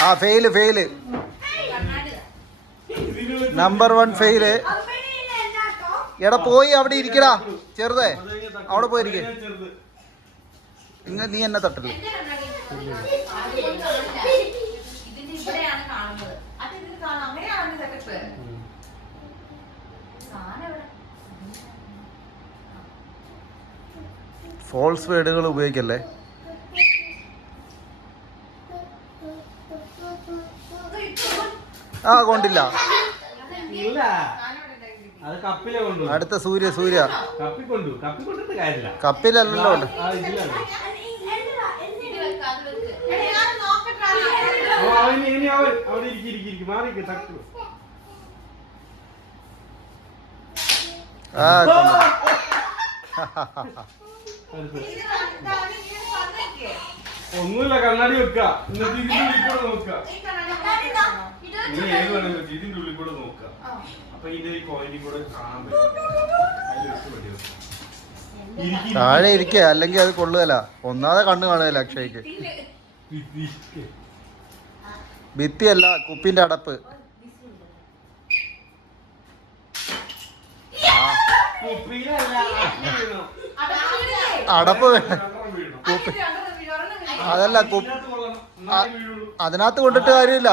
ആ fail fail number one fail എടാ പോയി അവിടെ ഇരിക്കടാ. ചെറുതേ. അവിടെ പോയിരിക്കേ. ഇങ്ങ നീ എന്നെ തട്ടില്ല ഫോൾസ് വേർഡുകൾ അതുകൊണ്ട് ആ കൊണ്ടില്ല. ഇല്ല. സാധനം ഇവിടെ ഉണ്ടാക്കിയിരിക്കുന്നു. അത് കപ്പിലെ കൊണ്ടു അടുത്ത സൂര്യ സൂര്യ. കപ്പിലല്ലോ ആ കൊണ്ടു. ഒന്നുമില്ല കണ്ണാടി വെക്ക എന്നിട്ട് ഇതിന്റെ ഉള്ളിൽ കൂടെ നോക്ക നീ ഏത് വേണമെങ്കിലും വെച്ച്. ഇതിന്റെ ഉള്ളിൽ കൂടെ നോക്ക ആ. അപ്പൊ ഇതിന്റെ ഈ കോയിനിൽ കൂടെ കാണാൻ പറ്റും. താഴെ ഇരിക്കേ അല്ലെങ്കിൽ അത് കൊള്ളുകല ഒന്നാതെ കണ്ണ് കാണുകയല്ല അക്ഷയ്ക്ക്. ഭിത്തിയല്ല കുപ്പിന്റെ അടപ്പ്. അടപ്പ്. കുപ്പി അതല്ല. അതിനകത്ത് കൊണ്ടിട്ട് കാര്യമില്ല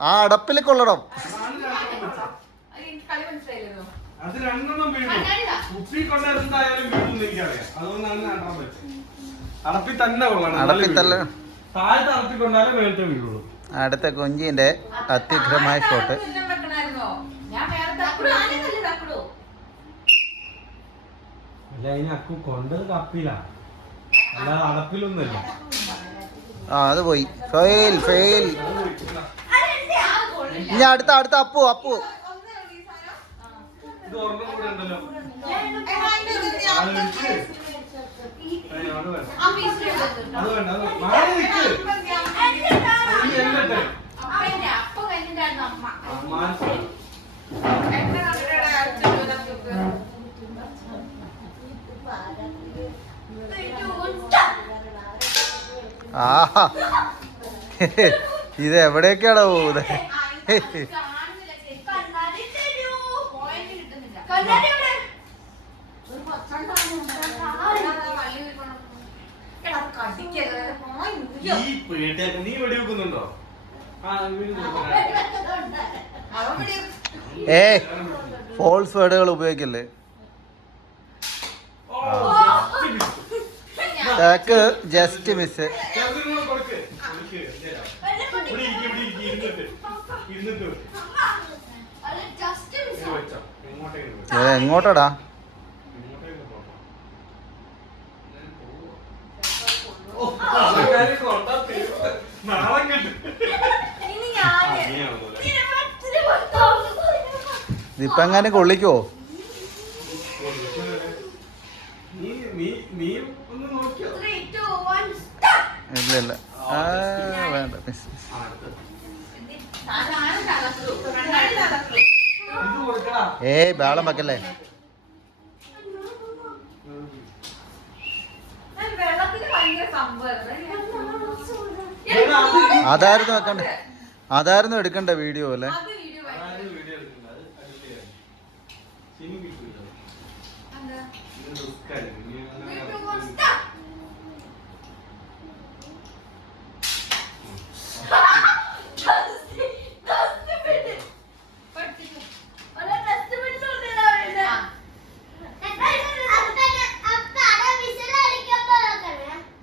ആ അടപ്പിൽ കൊള്ളണം അത് കുപ്പി എനിക്കറിയാം അടപ്പി തന്നെ കൊള്ളണം അടപ്പി തന്നെ. അടുത്ത കൊഞ്ചിന്റെ അത്യുഗ്രമായ ഷോട്ട്? അല്ല അതിന് അക്കു കൊണ്ടത് കപ്പിലാ അല്ലാതെ അടപ്പിലൊന്നുമല്ല ആ അത് പോയി. Fail fail. ഇനി അടുത്ത അടുത്ത അപ്പു അപ്പു. ഒന്നേ ഉള്ളൂ ഈ സാധനം? ഇത് ഒരെണ്ണം കൂടെ ഉണ്ടല്ലോ എടാ, അതിന്റെ ഉള്ളിൽ ഞാൻ അത് എടുത്ത്. അതിന് അത് വേണ്ട. ആ പീസിൽ എടുത്ത് അത് വേണ്ട അത് വേണ്ട. മാറി നിൽക്ക് ഇത് എന്നിട്ട്. അപ്പന്റെ അപ്പ കഴിഞ്ഞിട്ടായിരുന്നു അമ്മ ആ, മാറി. എത്ര കണ്ടിട്ടാണ് അച്ഛൻ ഇതൊക്കെ? ആഹാ ഇത് എവിടേക്കാണ് പോകുന്നത് ആ, ഇത് കാണുന്നില്ല ശരിക്കും. പോയിന്റ് കിട്ടുന്നില്ല. ഒരു പച്ചണ്ട വള്ളി വീഴ്ക്കണം. എടാ, അത് കടിക്കരുത്. പോയി മുറിയോ. ഈ പേട്ടയൊക്കെ നീ വെക്കുന്നുണ്ടോ. ഏ ഫോൾസ് വേർഡുകൾ ഉപയോഗിക്കല്ലേ ജസ്റ്റ് മിസ് ഇവിടെ ഇരിക്കും ഇവിടെ ഇരിക്കും ഇരുന്നിട്ട്. ഇരുന്നിട്ട്. വെച്ചോ. ഏ എങ്ങോട്ടാടാ. നാളെ കിട്ടും. ഇതിപ്പോ എങ്ങാനും കൊള്ളിക്കോ നീ നീ നീ ഒന്ന് നോക്കിയോ. ഇല്ല ഇല്ല വേണ്ട. മിസ് വെക്കല്ലേ? അതായിരുന്നു വെക്കണ്ട. അതായിരുന്നു എടുക്കണ്ട വീഡിയോ അല്ലേ? വീഡിയോ